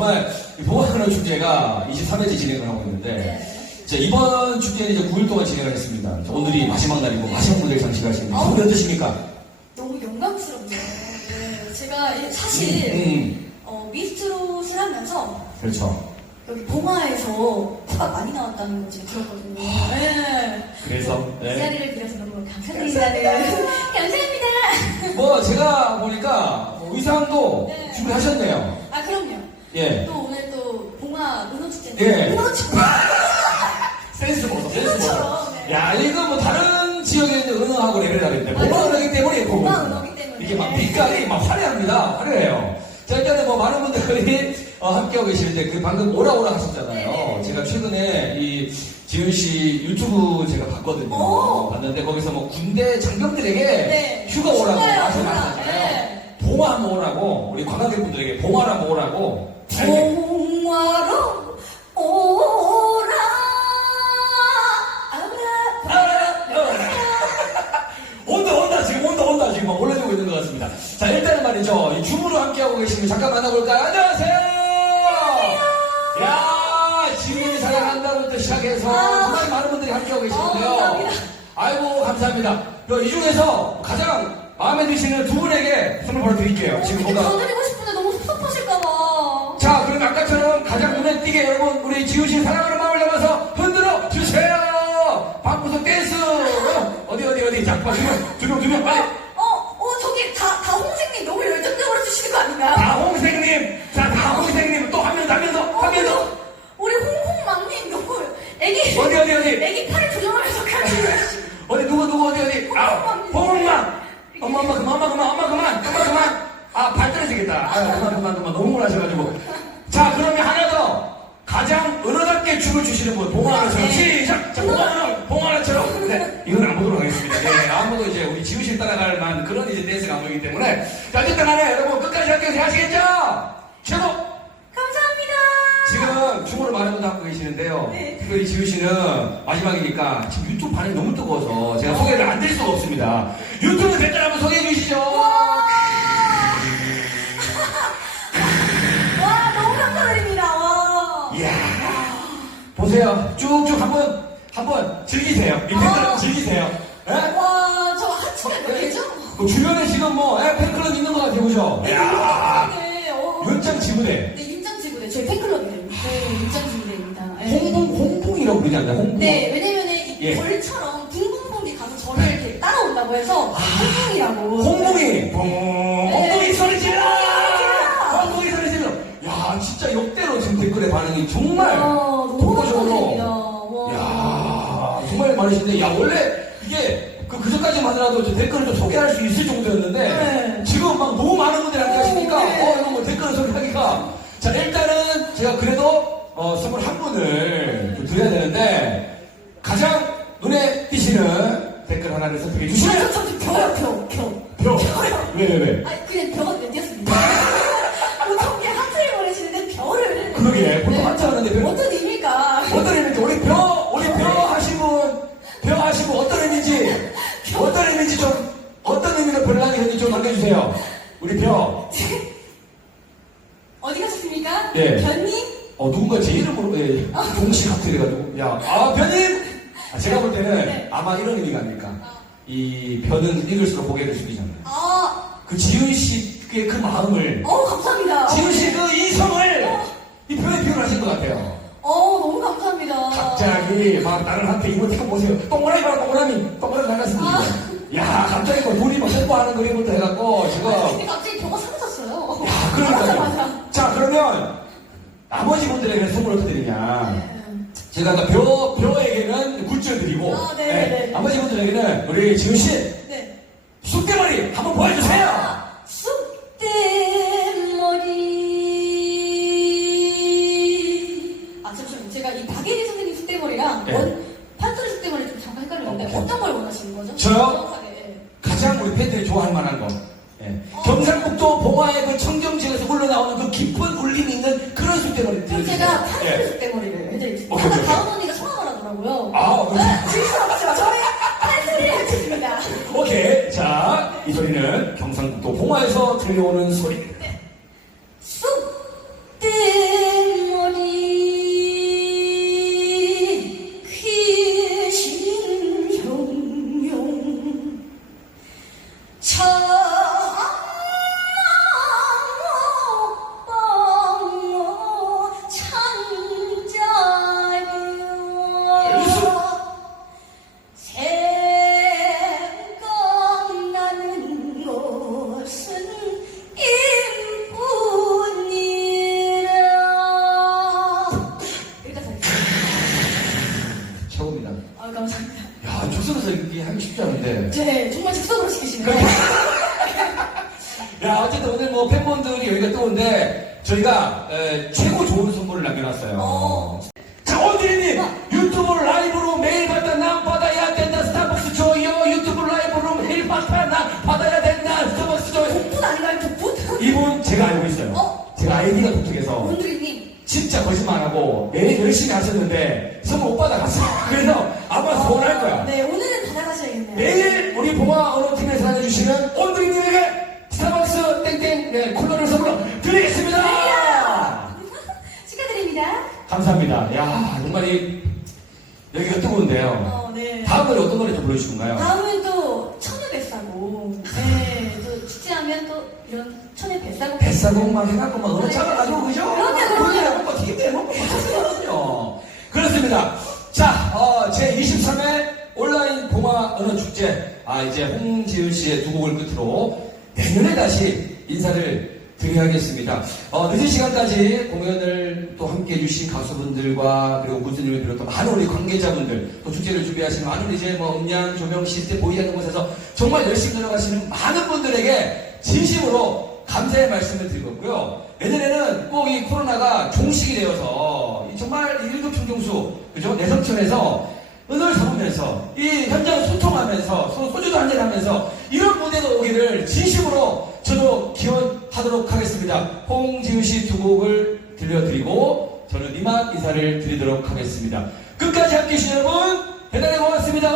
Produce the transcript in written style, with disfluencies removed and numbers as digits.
정말 봉화문화 축제가 23회째 진행을 하고 있는데 네. 자, 이번 축제는 이제 9일 동안 진행을 했습니다. 오늘이 마지막 날이고 마지막 무대를 장식하시는데 소감이 어떠십니까? 너무 영광스럽네요. 네, 제가 사실 미스트롯을 하면서 그렇죠. 여기 봉화에서 가 많이 나왔다는 걸 지금 들었거든요. 네. 그래서 이 네. 자리를 빌어서 너무 감사드립니다. 감사합니다. 뭐 제가 보니까 의상도 네. 준비하셨네요. 아 그럼요. 예. 또 오늘 또 봉화 은호축제인데 예. 은호축제 센스 보소, 센스 보소. 은호처럼. 네. 야, 이거 뭐 다른 지역에 있는 은어하고 레벨이 다른데 봉화 은어기 때문에 예쁘고 봉화 은어기 때문에. 이게 막 빛깔이 막 화려합니다. 화려해요. 자, 일단은 뭐 많은 분들이 함께하고 계시는데 그 방금 오라오라 하셨잖아요. 네. 제가 최근에 이 지은 씨 유튜브 제가 봤거든요. 오. 봤는데 거기서 뭐 군대 장병들에게 네. 휴가 오라고 휴가요, 하셨잖아요. 휴가. 네. 봉화 한번 오라고 우리 관광객분들에게 봉화를 한번 오라고 봉화로 오라 온다 지금 막 올라지고 있는 것 같습니다. 자, 일단은 말이죠. 이 줌으로 함께하고 계시는 잠깐 만나볼까요? 안녕하세요. 야, 지은이 사랑한다부터 시작해서 정말 많은 분들이 함께하고 계시는데요. 감사합니다. 아이고 감사합니다. 이 중에서 가장 마음에 드시는 두 분에게 선물 바로 드릴게요. 지금 어떻게 뭔가 더 드리고 싶은데 너무 섭섭하실까봐. 자, 그럼 아까처럼 가장 눈에 띄게 여러분 우리 지우씨 사랑하는 마음을 담아서 흔들어 주세요. 방구석 댄스. 어디. 자, 두 명 빨리. 저기 다홍생님 너무 열정적으로 주시는 거 아닌가요? 다홍생님. 자, 다홍생님 또 하면서. 우리 홍홍망님 너무 애기 어디. 애기 팔을 조정하면서 가르쳐. 어디 누구 어디. 아, 홍홍망. 엄마 그만. 아, 발 떨어지겠다. 아, 그만. 너무 하셔가지고. 자, 그러면 하나 더. 가장 은어답게 춤을 추시는 분, 봉화라처럼. 네. 시작! 자, 봉화라처럼. 네, 이건 안 보도록 하겠습니다. 네, 아무도 이제 우리 지우실 따라갈 만한 그런 이제 댄스가 안 보이기 때문에. 자, 어쨌든 간에 여러분 끝까지 함께 하시겠죠? 최고! 감사합니다. 지금 춤으로 많은 분들 하고 계시는데요. 네. 특별히 지우씨는 마지막이니까 지금 유튜브 반응이 너무 뜨거워서 제가 소개를 안 드릴 수가 없습니다. 유튜브 댓글 한번 소개해 주시죠. 와 너무 감사드립니다. 와. 이야. 보세요. 쭉쭉 한번 즐기세요. 이 댓글 한번 즐기세요. 예? 와, 저 하트가 몇 개죠? 그 주변에 지금 뭐 팬클럽 있는 것 같아요. 그죠? 이야. 네, 윤짱지부대. 네, 윤짱지부대. 저희 팬클럽이에요. 네, 윤짱지부대입니다. 네. 홍봉이라고 그러지 않나요? 홍봉. 네, 왜냐면은 이 예. 벌처럼 붕붕붕이 가서 저를 이렇게 따라온다고 해서 홍봉이라고. 홍봉이. 홍봉이 소리 질러! 질러! 홍봉이 소리 질러! 야, 진짜 역대로 지금 댓글의 반응이 정말 너무 독보적으로. 감사드립니다. 와. 야, 정말 많으신데, 야, 원래 이게 그전까지만 하더라도 저 댓글을 좀 소개할 수 있을 정도였는데, 네. 지금 막 너무 많은 분들이 함께 하시니까, 네. 이거 뭐 댓글을 소개하기가. 자, 일단은 제가 그래도, 21분을 좀 드려야 되는데, 가장 눈에 띄시는 댓글 하나를 선택해 주시면. 저 벼요. 벼. 왜? 아니, 그냥 벼가 몇 개였습니다. 보통 그냥 하트를 보내시는데 벼를. 그러게, 보통 네. 하트 하는데 벼. 어떤 의미가. 어떤 의미인지, 우리 벼 하신 분 어떤 의미인지 좀, 어떤 의미로 별난이 했는지 좀 알려주세요. 우리 벼. 어디 가셨습니까? 예. 변님? 누군가 제 이름으로, 동시 같아 이래가지고. 벼님! 제가 볼 때는 네. 아마 이런 의미가 아닐까. 이 벼는 읽을수록 고개를 숙이잖아요. 그 지은 씨의 그 마음을, 감사합니다. 지은 씨 그 이성을 이 벼에 표현하신 것 같아요. 너무 감사합니다. 갑자기 막 다른 한테 이모티콘 보세요. 동그라미 나갔습니다. 야, 갑자기 뭐 둘이 막 뽀뽀하는 그림부터 해갖고 지금. 근데 갑자기 벼가 사라졌어요. 야, 그러니까요. 맞아. 자, 그러면 나머지 분들에게 선물 어떻게 드리냐. 네. 제가 아까 벼에게는 굿즈 드리고, 네. 나머지 분들에게는 우리 지은 씨 네. 쑥대머리 한번 보여주세요. 쑥대머리. 잠시만요. 제가 이 박예리 선생님 쑥대머리랑 네. 판소리 쑥대머리 좀 잠깐 헷갈렸는데 어떤 걸 원하시는 거죠? 저요? 정확하게, 예. 가장 우리 팬들이 좋아할 만한 거. 경상북도 봉화의 그 청정지에서 흘러나오는 그 깊은 울림이 있는 그런 쑥대머리 그럼 드려주세요. 제가 판소리 쑥대머리를 해드리겠습니다. 오케이. 다음 언니가 성함을 하더라고요. 질수 없죠. 저는 판소리를 해드립니다. 오케이. 자, 이 소리는 경상북도 봉화에서 들려오는 소리입니다. 쑥대 여기가 뜨거운데 저희가 최고 좋은 선물을 남겨놨어요. 자, 원드리님 유튜브 라이브로 매일 받다 난 받아야 된다. 스타벅스 줘요. 유튜브 라이브로 매일 받다 난 받아야 된다. 스타벅스 줘요. 독분 아닌가요? 독분? 이분 제가 알고 있어요. 제가 아이디가 독특해서 원드리님. 진짜 거짓말 안 하고 매일 열심히 하셨는데 선물 못 받아갔어요. 그래서 아마 소원할 거야. 네, 오늘은 받아가셔야겠네요. 매일 우리 봉화 언어팀에서 알려주시는 온드리님에게 스타벅스 땡땡 콜라를 선물로 드리겠습니다. 축하드립니다. 감사합니다. 야, 정말 여기가 뜨거운데요. 네. 다음 노래 어떤 노래 좀 불러주실 건가요? 다음은 또 천의 뱃사고. 네, 또 축제하면 또 이런 천의 뱃사고. 뱃사공 막 해갖고 막 어느 잡아가지고 그죠? 그럼요. 그냥 뭐 되게 먹고 하시거든요. 그렇습니다. 자, 제23회 온라인 봉화 언어축제. 이제 홍지은 씨의 두 곡을 끝으로 내년에 다시 인사를 드려야겠습니다. 늦은 시간까지 공연을 또 함께 해주신 가수분들과 그리고 군수님을 비롯한 많은 우리 관계자분들, 또 축제를 준비하시는 많은 이제 음량, 조명, 시스템, 보이하는 곳에서 정말 열심히 노력하시는 많은 분들에게 진심으로 감사의 말씀을 드리고요. 내년에는 꼭 이 코로나가 종식이 되어서 정말 1급 충정수, 그죠? 내성천에서 은을 삼으면서 이 현장 소통하면서 소주도 한잔 하면서 이런 무대가 오기를 진심으로 저도 기원하도록 하겠습니다. 홍지은 씨 두 곡을 들려드리고 저는 이만 인사를 드리도록 하겠습니다. 끝까지 함께 해주신 여러분 대단히 고맙습니다.